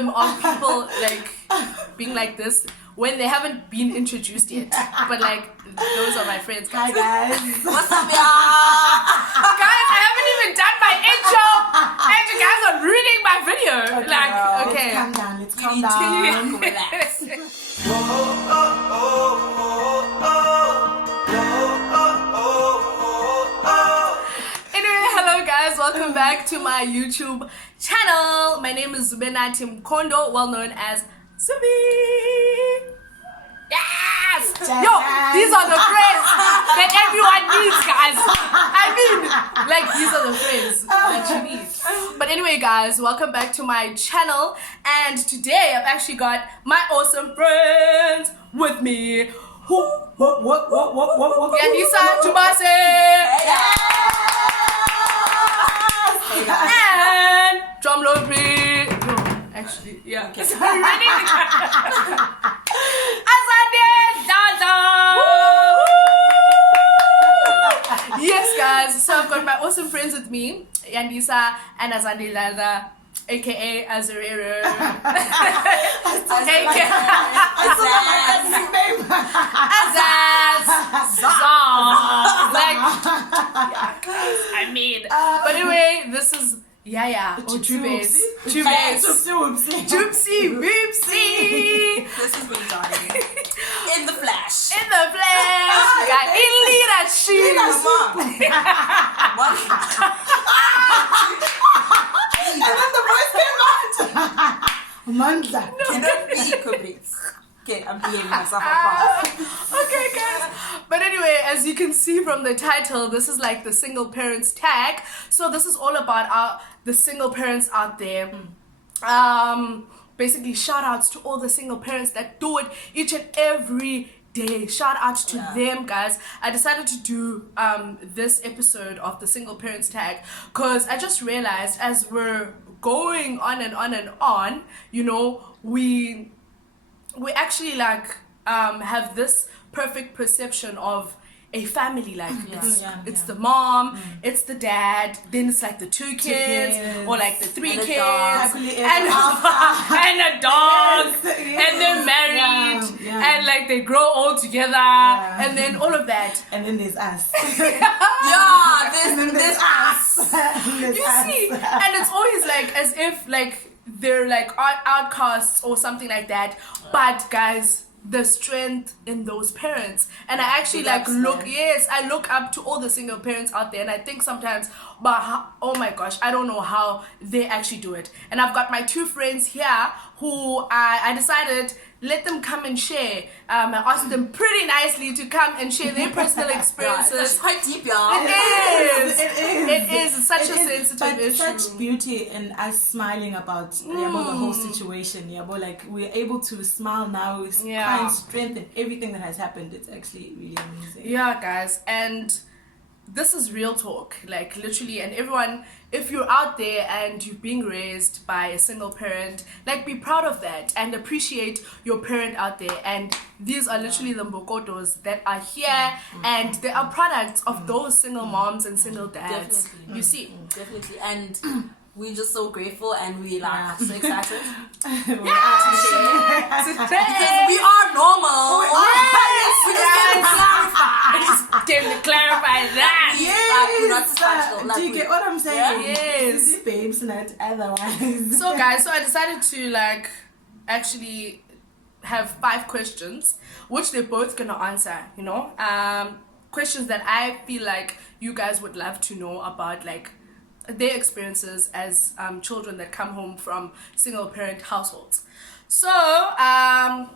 problem of people like being like this when they haven't been introduced yet. But like, those are my friends, guys. Hi guys. What's up, y'all? Guys, I haven't even done my intro, and you guys are ruining my video. Okay. Let's calm down. Let's calm down. Relax. Anyway, hello guys, welcome back to my YouTube channel. My name is Zubenathi Mkondo, well known as Zubby. Yes! Yo, these are the friends that everyone needs, guys. I mean, like, these are the friends that you need. But anyway, guys, welcome back to my channel. And today, I've actually got my awesome friends with me. Yandisa, Jubase, and drumroll please. No, actually, yeah. Okay. Azande, Dladla. Yes, guys. So I've got my awesome friends with me, Yandisa and Azande Dladla, aka Azarero. I mean, but anyway, this is Jubase. Jubsy, Boopsy. This is me, Johnny. In the flash. In the flesh. Got in leadership. What? And then the voice came out. Mandla. Cannot be complete. Okay, I'm behaving myself apart. Okay, guys. But anyway, as you can see from the title, this is like the single parents tag. So this is all about the single parents out there. Basically, shout outs to all the single parents that do it each and every day. Shout out to them, guys. I decided to do this episode of the single parents tag because I just realized as we're going on and on and on, you know, we actually like have this perfect perception of a family, like it's the mom, it's the dad, then it's like the two kids or like the three kids and a dog and they're married and like they grow all together and then all of that, and then there's us. There's us. You see, and it's always like as if like they're like outcasts or something like that. But guys, the strength in those parents, and I actually I look up to all the single parents out there, and I think sometimes, oh my gosh, I don't know how they actually do it. And I've got my two friends here who I decided let them come and share. I asked them pretty nicely to come and share their personal experiences. That's quite deep, y'all. It is. It's such a sensitive issue. Such beauty in us smiling about the whole situation. Like we're able to smile now, find strength in everything that has happened. It's actually really amazing. Yeah, guys, and this is real talk, like literally. And everyone, if you're out there and you're being raised by a single parent, like be proud of that and appreciate your parent out there. And these are literally the mbokotos that are here, and they are products of those single moms and single dads. Definitely. You see, definitely. And we're just so grateful and we are so excited because because we are normal. We just came to clarify that. We're not special. Do you get what I'm saying? Yes. This is babes, not otherwise. So guys, so I decided to like actually have 5 questions which they're both gonna answer, you know, questions that I feel like you guys would love to know about, like their experiences as children that come home from single parent households. So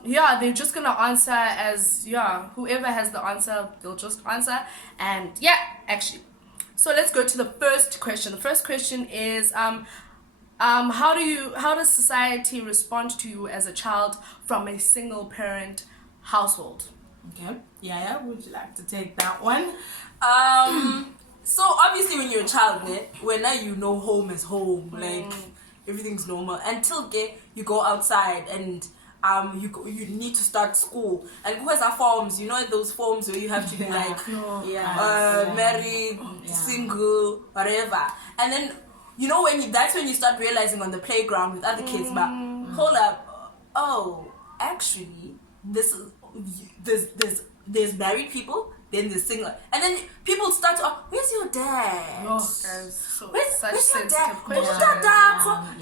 they're just gonna answer as whoever has the answer, they'll just answer. And actually, so let's go to the first question. The first question is how does society respond to you as a child from a single parent household? Okay, would you like to take that one? So obviously when you're a child, when now you know home is home, like everything's normal until you go outside and you need to start school. And who has our forms? You know those forms where you have to be like married, single, whatever. And then you know that's when you start realizing on the playground with other kids, but hold up, oh, actually, this is there's married people, then there's single, and then people start to, where's your dad? Oh, guys, so Where's such your dad? questions.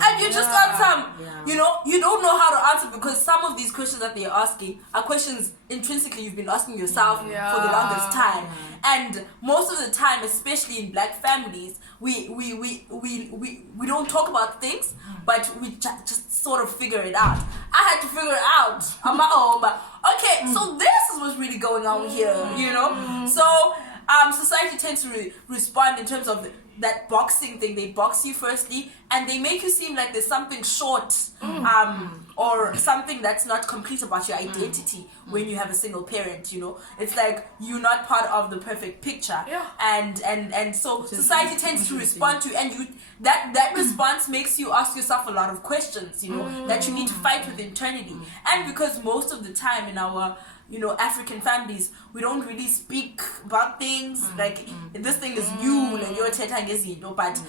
And you just answer, you know, you don't know how to answer, because some of these questions that they're asking are questions intrinsically you've been asking yourself for the longest time. And most of the time, especially in black families, we don't talk about things, but we just sort of figure it out. I had to figure it out on my own, but okay, so this is what's really going on here, you know? So society tends to respond in terms of that boxing thing. They box you firstly, and they make you seem like there's something short or something that's not complete about your identity when you have a single parent, you know. It's like you're not part of the perfect picture. And so society tends to respond to, and you that response makes you ask yourself a lot of questions, you know, that you need to fight with internally. And because most of the time in our, you know, African families, we don't really speak about things like this thing is you, like you're tetangezino, but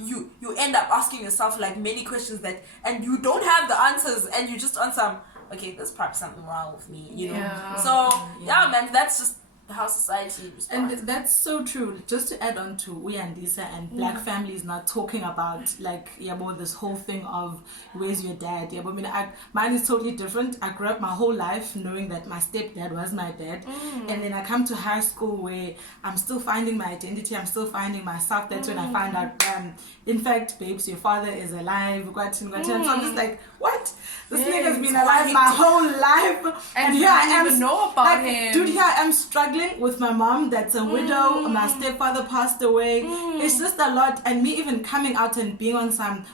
you end up asking yourself like many questions that, and you don't have the answers, and you just answer, okay, there's probably something wrong with me, you know. So man, that's just how society responds. And that's so true. Just to add on to Yandisa and black families not talking about like this whole thing of where's your dad. I mean, mine is totally different. I grew up my whole life knowing that my stepdad was my dad, and then I come to high school where I'm still finding my identity. I'm still finding myself. That's when I find out, in fact, babes, your father is alive. So I'm just like, what? This nigga's been alive my whole life, and here I am. Even know about him, dude. Here I am struggling with my mom that's a widow. My stepfather passed away. It's just a lot, and me even coming out and being on some,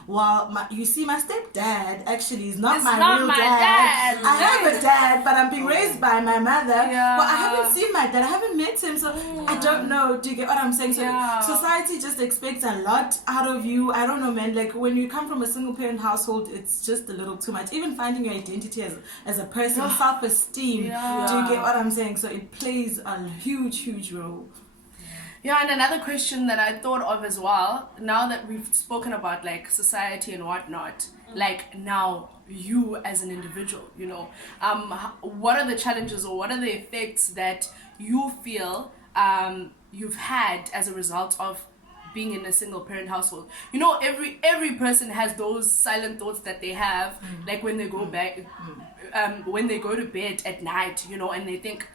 you see, my stepdad actually is not my real dad. I have a dad, but I'm being raised by my mother. But I haven't seen my dad. I haven't met him, so I don't know. Do you get what I'm saying? So society just expects a lot out of you. I don't know, man. Like when you come from a single parent household, it's just a little too much. Even finding your identity as a person, self-esteem. Do you get what I'm saying? So it plays a huge role. And another question that I thought of as well, now that we've spoken about like society and whatnot, like now you as an individual, you know, what are the challenges or what are the effects that you feel you've had as a result of being in a single parent household? You know, every person has those silent thoughts that they have, like when they go back, when they go to bed at night, you know, and they think,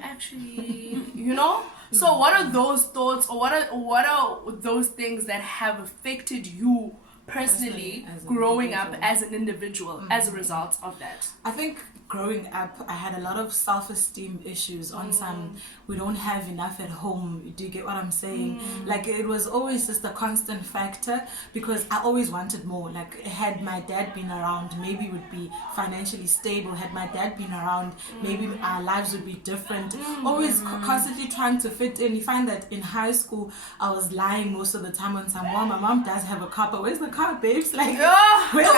actually, you know. So what are those thoughts, or what are those things that have affected you personally growing up as an individual as a result of that? I think growing up, I had a lot of self-esteem issues on some, we don't have enough at home. Do you get what I'm saying? Like it was always just a constant factor, because I always wanted more. Like had my dad been around, maybe we would be financially stable. Had my dad been around, maybe our lives would be different. Always constantly trying to fit in. You find that in high school, I was lying most of the time on some, well, my mom does have a car, but where's the car, babes? Like, where's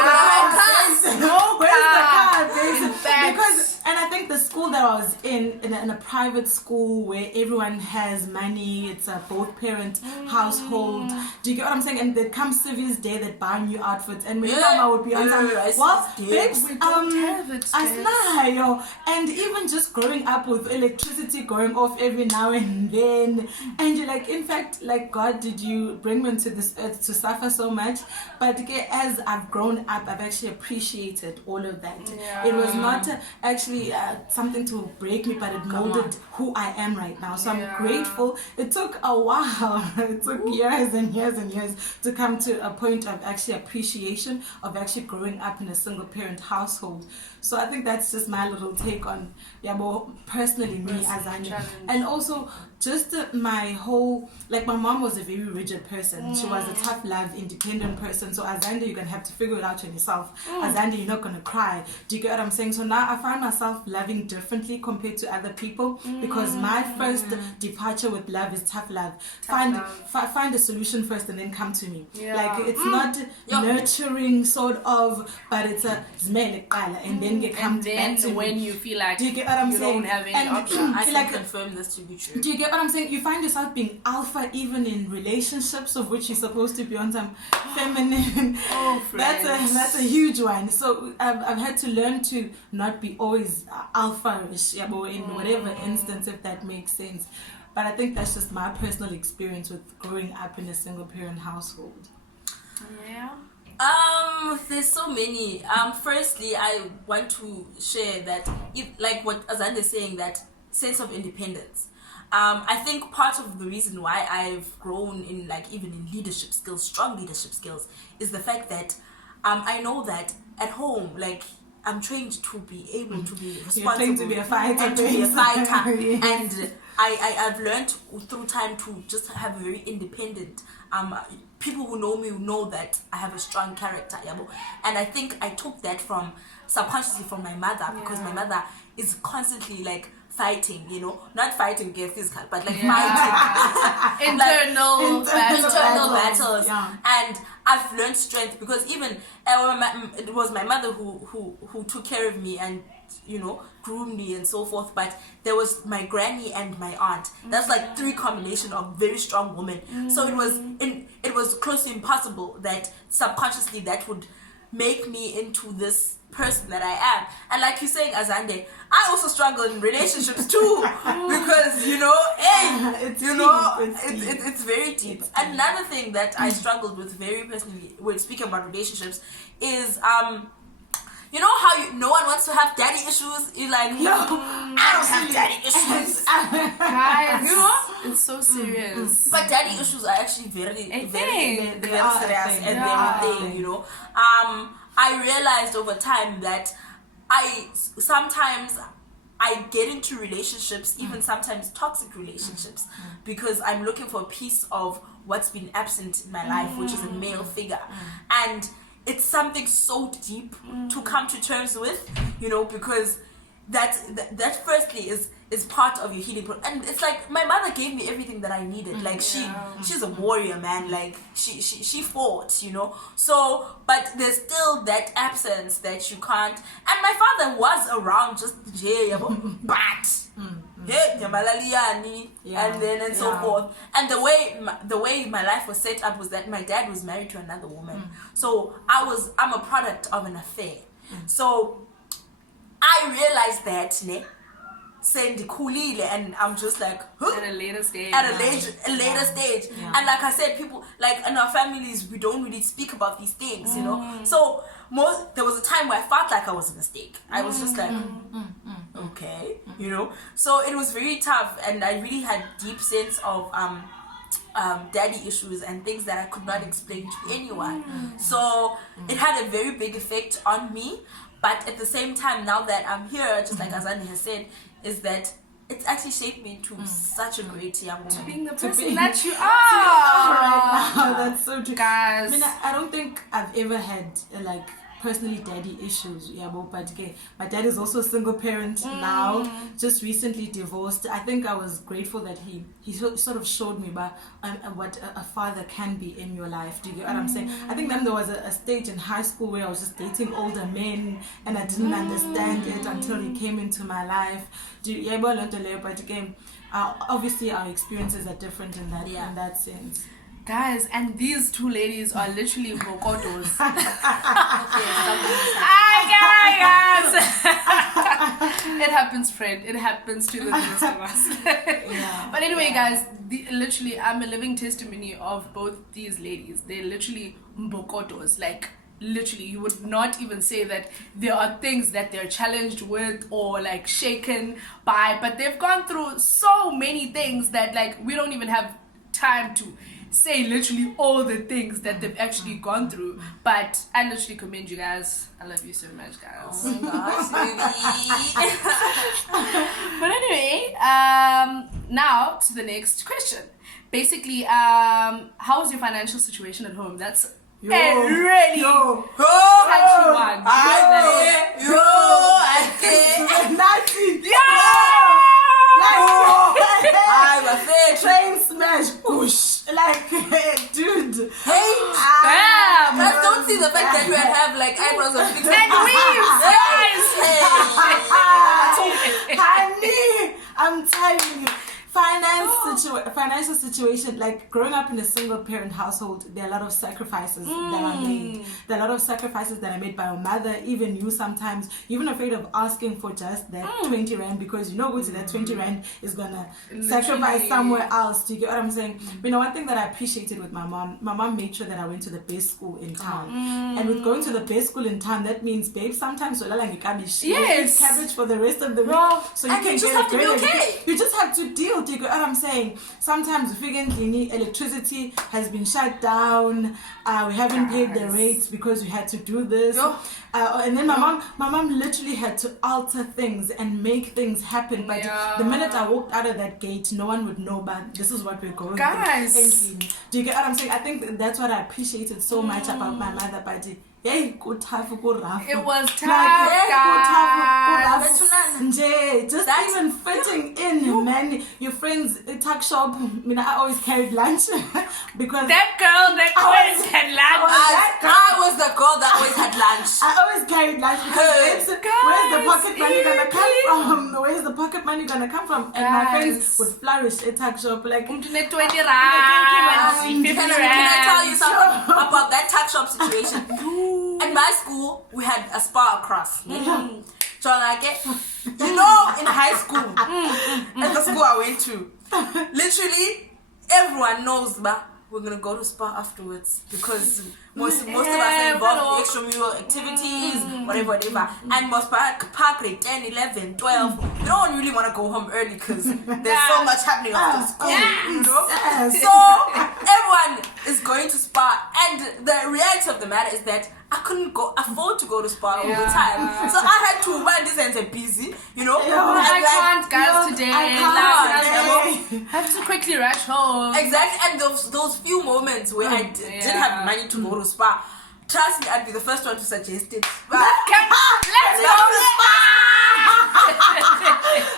the car, babes? Because, and I think the school that I was in a private school where everyone has money, it's a both parent household. Do you get what I'm saying? And there comes Civi's Day that buy new outfits, and when I would be on some, well, babes, and even just growing up with electricity going off every now and then, and you're like, in fact, like, God, did you bring me into this earth to suffer so much? But as I've grown up, I've actually appreciated all of that. It was not actually something to break me, but it molded who I am right now. So I'm grateful. It took a while. It took years and years and years to come to a point of actually appreciation of actually growing up in a single parent household. So I think that's just my little take on personally me as Azande. And also just my whole, like my mom was a very rigid person. She was a tough love, independent person. So Azande, you're going to have to figure it out on yourself. Azande, you're not going to cry. Do you get what I'm saying? So now I find myself myself loving differently compared to other people because my first departure with love is tough love. Find a solution first and then come to me. Like it's not nurturing sort of, but it's a zmele qala and then you come back to when me. you feel like do you get what I'm saying? Don't have any options. I can confirm this to be true. Do you get what I'm saying? You find yourself being alpha even in relationships of which you're supposed to be on some feminine. That's a huge one. So I've had to learn to not be always alpha-ish in whatever instance, if that makes sense. But I think that's just my personal experience with growing up in a single parent household. Yeah. There's so many. Firstly, I want to share that, like what Azande is saying, that sense of independence. I think part of the reason why I've grown in, like, even in leadership skills, strong leadership skills, is the fact that I know that at home, like, I'm trained to be able to be responsible. You're trained to be a fighter. And to be a fighter. Yes. And I've learned through time to just have a very independent, people who know me know that I have a strong character. And I think I took that subconsciously from my mother, because my mother is constantly like fighting, not fighting physical, but like fighting internal battles. Yeah. And I've learned strength because even it was my mother who took care of me and groomed me and so forth, but there was my granny and my aunt. That's like three combination of very strong women. So it was close to impossible that subconsciously that would make me into this person that I am. And like you're saying, Azande, I also struggle in relationships too, because it's very deep. Another thing that I struggled with very personally when speaking about relationships is you know how no one wants to have daddy issues? You're like, no, I don't have daddy issues. Guys, it's so serious. But daddy issues are actually very serious and very thing, I realized over time that sometimes I get into relationships, even sometimes toxic relationships, because I'm looking for a piece of what's been absent in my life, which is a male figure. And it's something so deep to come to terms with, because that firstly is part of your healing process. And it's like my mother gave me everything that I needed. Like she's a warrior, man. Like she fought, So, but there's still that absence that you can't. And my father was around just and so forth. And the way my life was set up was that my dad was married to another woman. So I'm a product of an affair. So I realized that and I'm just like at a later stage. Stage. And like I said, people like in our families, we don't really speak about these things, So there was a time where I felt like I was a mistake. I was just like, okay, So it was very tough, and I really had deep sense of daddy issues and things that I could not explain to anyone. So it had a very big effect on me. But at the same time, now that I'm here, just like Azande has said, is that it's actually shaped me into such a great young woman. To being the person that you are. Right now, that's so true. Guys. I mean, I don't think I've ever had personally daddy issues, but my dad is also a single parent now, just recently divorced. I think I was grateful that he sort of showed me what a father can be in your life. Do you get what I'm saying? I think then there was a stage in high school where I was just dating older men and I didn't understand it until he came into my life. But again, obviously our experiences are different in that sense. Guys, and these two ladies are literally Mkondos. Guys. It happens, friend. It happens to the best of us. But anyway, guys, literally, I'm a living testimony of both these ladies. They're literally Mkondos. Like, literally, you would not even say that there are things that they're challenged with or like shaken by, but they've gone through so many things that like we don't even have time to say literally all the things that they've actually gone through. But I literally commend you guys. I love you so much, guys. Oh my gosh, But anyway, now to the next question. Basically, how's your financial situation at home? That's really Yo. touchy one. Nazi. I'm a fair Train smash. Whoosh. Like, dude. Hey, Bam. guys, don't see the fact that we have like eyebrows or fixed. And weaves, guys. Honey, I'm telling you. Financial situation, like growing up in a single parent household, there are a lot of sacrifices that are made. There are a lot of sacrifices that are made by your mother, even you sometimes. You're even afraid of asking for just that 20 rand because you know good that 20 rand is gonna sacrifice somewhere else. Do you get what I'm saying? You know, one thing that I appreciated with my mom made sure that I went to the best school in town. And with going to the best school in town, that means, babe, sometimes yes, cabbage for the rest of the week. So you and can you just get have to be okay. You just have to deal. Do you get what I'm saying? Sometimes electricity has been shut down. We haven't paid the rates because we had to do this. And then my mom literally had to alter things and make things happen. But the minute I walked out of that gate, no one would know. But this is what we're going guys. Do you get what I'm saying? I think that's what I appreciated so much about my mother. But hey, go tough, go rough. It was tough, guys. That's Just even fitting in, man. Your friends tuck shop. I always carried lunch because that girl that always had lunch. I was the girl that always had lunch. I always carried lunch because where's the pocket money gonna come from? Where's the pocket money gonna come from? And my friends would flourish at tuck shop like 20 rand, 50 Can I rand. tell you something about that tuck shop situation? In my school, we had a spa across. So like, you know, in high school, at the school I went to, literally everyone knows that we're gonna go to spa afterwards because most of us are involved in extramural activities, whatever. And most park grade 10, 11, 12, they don't really want to go home early because there's so much happening after school, you know? So everyone is going to spa, and the reality of the matter is that I couldn't afford to go to spa all the time. So I had to run this and say busy, you know? I can't, guys, today. I can't. Have to quickly rush home. Exactly, and those few moments where I didn't have money to go to spa, trust me, I'd be the first one to suggest it. Let's go to spa!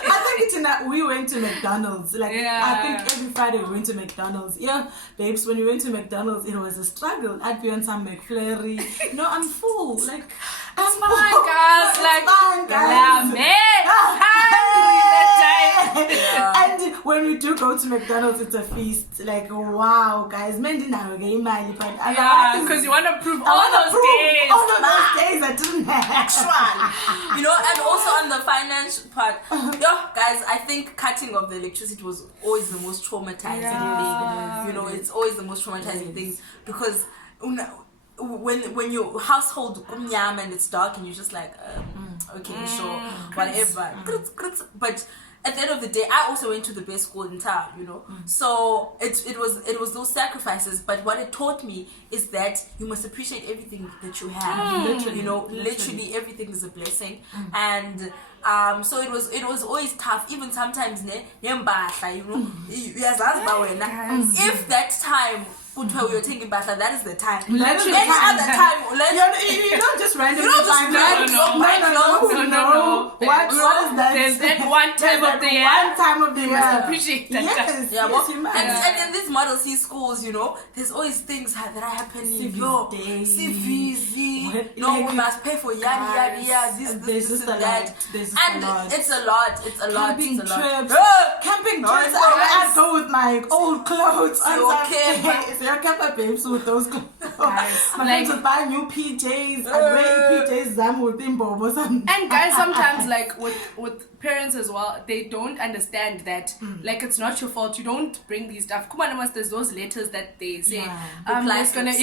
I think we went to McDonald's. Like I think every Friday we went to McDonald's. Yeah, babes, when we went to McDonald's, it was a struggle. I'd be on some McFlurry. No, I'm full. Like I'm fine, guys. Like, fine, guys. And when we do go to McDonald's, it's a feast. Like, wow, guys. Because you want to prove all those days. All of those days I didn't have. Extra. You know, and also on the finance part, guys, I think cutting off the electricity was always the most traumatizing thing. You know, it's always the most traumatizing thing because when your household and it's dark and you're just like, okay, sure, whatever. But at the end of the day, I also went to the best school in town, you know. So it was those sacrifices. But what it taught me is that you must appreciate everything that you have. Literally, you know, literally everything is a blessing. And so it was always tough. Even sometimes, you know, if that time you're taking bath, that is the time. That is the Any time. other time, you don't just randomly No. What is that? There's that one time of the year. One time of the year. You must appreciate that. Yes, yeah, yes, you must. and in these Model C schools, you know, there's always things that are happening. CVZ. No, we must pay for yada. This and that. And it's a lot. Camping It's a lot. trips. Camping trips. I go with my old clothes. Okay. So I kept my babes with those clothes. My Like- friends would buy new PJs. I'd wear PJs. Zam with them or something. And guys, sometimes like with parents as well, they don't understand that like it's not your fault. You don't bring these stuff. There's those letters that they say Reply reply slips.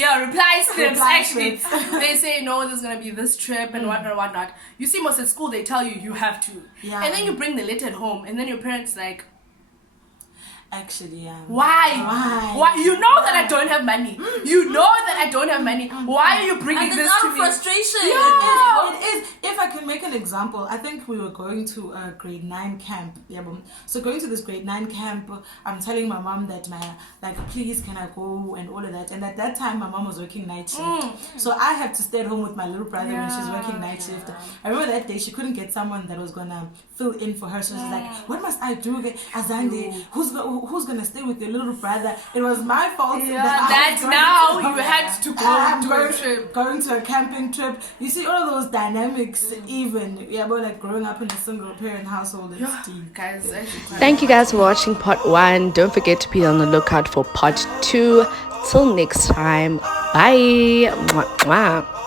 Reply Actually, slips. they say no, there's gonna be this trip and whatnot. You see, most at school they tell you have to, and then you bring the letter home, and then your parents like. Actually, yeah. Why? You know that I don't have money. You know that I don't have money. Why are you bringing And this it's to out of me? frustration. Yeah. It is. If I can make an example, I think we were going to a grade 9 camp. Yeah, so going to this grade 9 camp, I'm telling my mom that please can I go and all of that. And at that time, my mom was working night shift, so I had to stay at home with my little brother when she's working night shift. I remember that day she couldn't get someone that was gonna fill in for her, so she's like, "What must I do? Azande, who's gonna stay with your little brother?" It was my fault. That now you had to go to a trip. Going to a camping trip. You see all of those dynamics, even about like growing up in a single parent household. Guys, Thank you guys for watching part 1. Don't forget to be on the lookout for part 2. Till next time. Bye. Mwah, mwah.